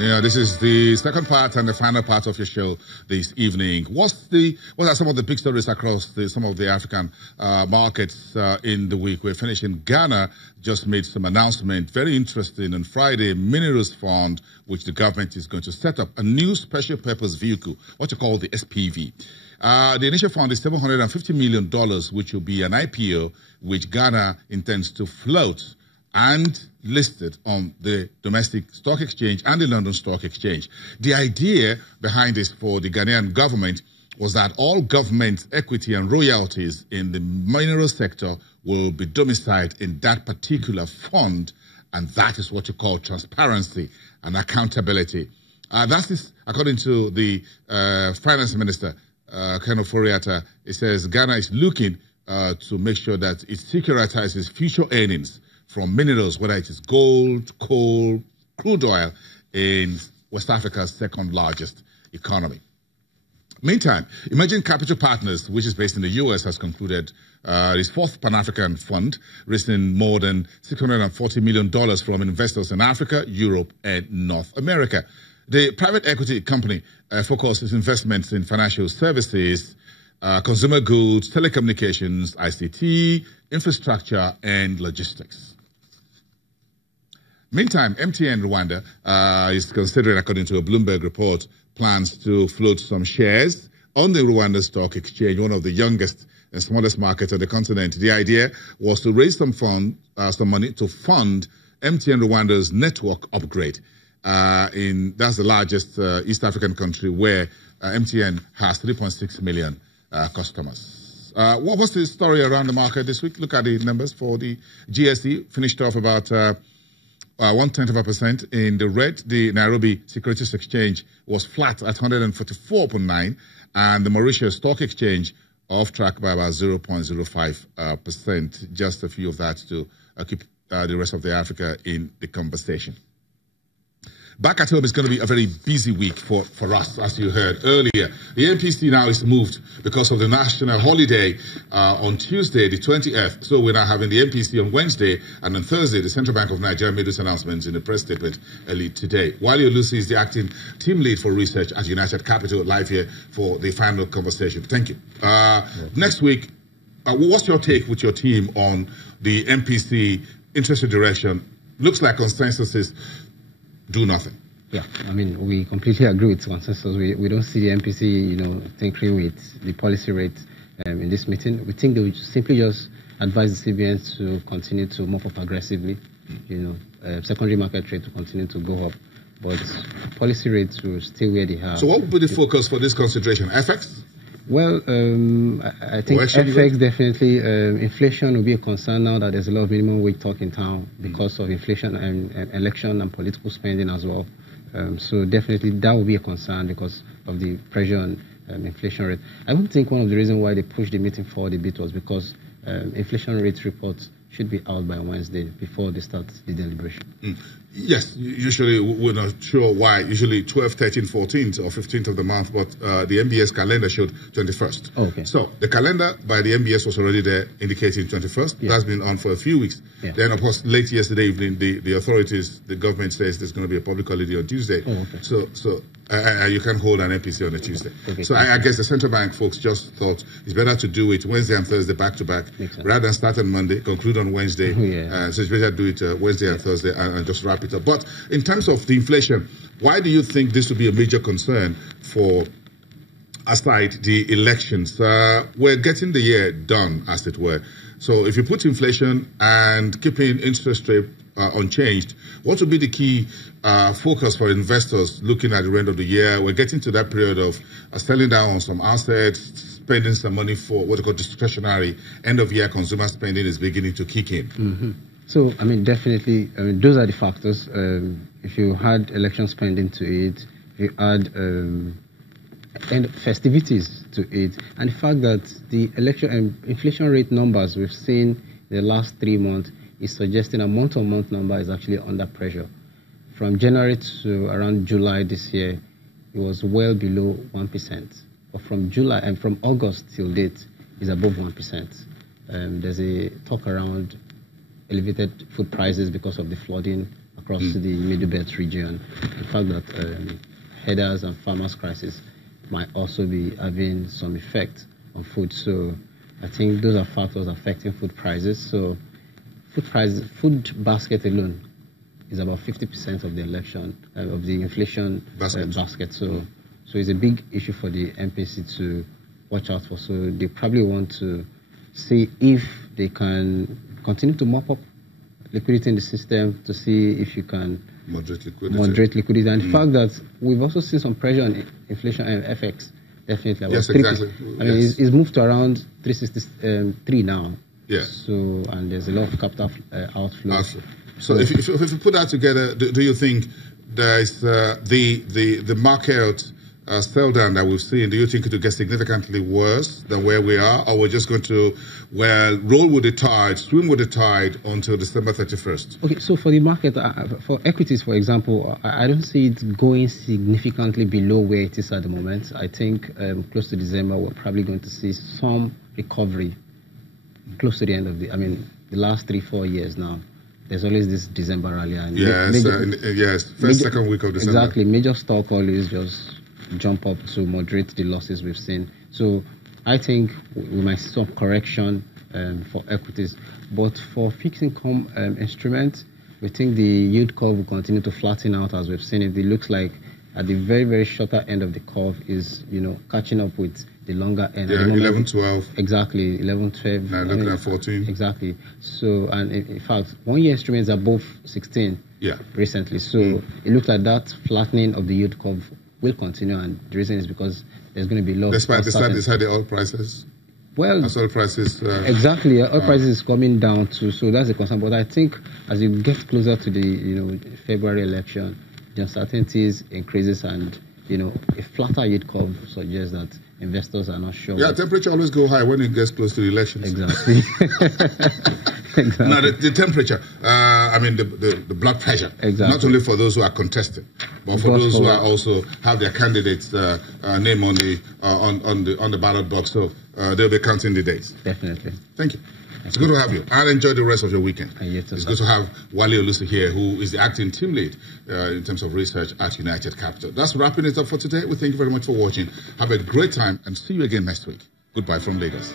Yeah, this is the second part and the final part of your show this evening. What are some of the big stories across some of the African markets in the week? We're finishing. Ghana just made some announcement, very interesting. On Friday, Minerals Fund, which the government is going to set up a new special purpose vehicle, what you call the SPV. The initial fund is $750 million, which will be an IPO, which Ghana intends to float and listed on the domestic stock exchange and the London Stock Exchange. The idea behind this for the Ghanaian government was that all government equity and royalties in the mineral sector will be domiciled in that particular fund, and that is what you call transparency and accountability. That is according to the finance minister, Ken Ofori-Atta. It says Ghana is looking to make sure that it securitizes future earnings from minerals, whether it is gold, coal, crude oil, in West Africa's second largest economy. Meantime, Emerging Capital Partners, which is based in the U.S., has concluded its fourth Pan-African fund, raising more than $640 million from investors in Africa, Europe, and North America. The private equity company focuses investments in financial services, consumer goods, telecommunications, ICT, infrastructure, and logistics. Meantime, MTN Rwanda is considering, according to a Bloomberg report, plans to float some shares on the Rwanda Stock Exchange, one of the youngest and smallest markets on the continent. The idea was to raise some money to fund MTN Rwanda's network upgrade. That's the largest East African country where MTN has 3.6 million customers. What's the story around the market this week? Look at the numbers for the GSE, finished off about 0.1% in the red. The Nairobi Securities Exchange was flat at 144.9, and the Mauritius Stock Exchange off track by about 0.05%. Just a few of that to keep the rest of the Africa in the conversation. Back at home is going to be a very busy week for us, as you heard earlier. The MPC now is moved because of the national holiday on Tuesday, the 20th. So we're now having the MPC on Wednesday, and on Thursday, the Central Bank of Nigeria made these announcements in a press statement early today. Wale Olusi is the acting team lead for research at United Capital, live here for the final conversation. Thank you. Next week, what's your take with your team on the MPC interest direction? Looks like consensus is do nothing. Yeah, I mean, we completely agree with consensus. We don't see the MPC, tinkering with the policy rate in this meeting. We think they would simply just advise the CBN to continue to mop up aggressively, secondary market rate to continue to go up, but policy rates will stay where they are. So what would be the focus for this consideration? FX? Well, I think FX definitely, inflation will be a concern now that there's a lot of minimum wage talk in town because of inflation and election and political spending as well. So definitely that will be a concern because of the pressure on inflation rate. I would think one of the reasons why they pushed the meeting forward a bit was because inflation rate reports should be out by Wednesday before they start the deliberation. Yes, usually we're not sure why. Usually 12th, 13th, 14th or 15th of the month, but the MBS calendar showed 21st. Oh, okay. So the calendar by the MBS was already there indicating 21st. Yeah. That's been on for a few weeks. Yeah. Then, of course, late yesterday evening, the authorities, the government says there's going to be a public holiday on Tuesday. Oh, okay. So you can hold an MPC on a Tuesday. Okay. So I guess the central bank folks just thought it's better to do it Wednesday and Thursday back to back rather than start on Monday, conclude on Wednesday. Yeah. So it's better to do it Wednesday and Thursday and just wrap it up. But in terms of the inflation, why do you think this would be a major concern for, aside the elections? We're getting the year done, as it were. So if you put inflation and keeping interest rate unchanged, what would be the key focus for investors looking at the end of the year? We're getting to that period of selling down on some assets, spending some money for what they call discretionary end-of-year consumer spending is beginning to kick in. Mm-hmm. So, I mean, definitely, those are the factors. If you had election spending to it, if you add and festivities to it, and the fact that the election and inflation rate numbers we've seen in the last 3 months is suggesting a month-on-month number is actually under pressure. From January to around July this year, it was well below 1%. But from July and from August till date, is above 1%. There's a talk around elevated food prices because of the flooding across the Middle Belt region. The fact that headers and farmers' crisis might also be having some effect on food. So I think those are factors affecting food prices. So food basket alone is about 50% of the inflation basket. So it's a big issue for the MPC to watch out for. So they probably want to see if they can continue to mop up liquidity in the system to see if you can moderate liquidity. And the fact that we've also seen some pressure on inflation and FX, definitely. Yes, exactly. I mean, it's moved to around 363 now. Yeah. So, and there's a lot of capital outflow. So if you put that together, do you think there's the market sell down that we've seen, do you think it will get significantly worse than where we are, or we're just going to, roll with the tide, swim with the tide until December 31st? Okay, so for the market, for equities, for example, I don't see it going significantly below where it is at the moment. I think close to December, we're probably going to see some recovery close to the end of the last 3-4 years now. There's always this December rally. And second week of December. Exactly, major stock always just jump up to moderate the losses we've seen. So I think we might see some correction for equities. But for fixed income instruments, we think the yield curve will continue to flatten out as we've seen it. It looks like at the very, very shorter end of the curve is, catching up with the longer end. Yeah, 11, 12. Exactly, 11, 12. Now looking at 14. Exactly. So, and in fact, 1 year instruments are above 16 recently. So it looks like that flattening of the yield curve will continue, and the reason is because there's going to be low. Despite the oil prices? Well, as oil prices... exactly, oil prices is coming down too, so that's a concern. But I think as you get closer to the February election, the uncertainties increases, and a flatter yield curve suggests that investors are not sure. Yeah, temperature always go high when it gets close to the elections. Exactly. Exactly. Now, the temperature, the blood pressure, not only for those who are contesting, but for those who are also have their candidates' name on the ballot box. So they'll be counting the days. Definitely. Thank you. It's good to have you, and enjoy the rest of your weekend. It's good to have Wale Olusi here, who is the acting team lead in terms of research at United Capital. That's wrapping it up for today. We thank you very much for watching. Have a great time, and see you again next week. Goodbye from Lagos.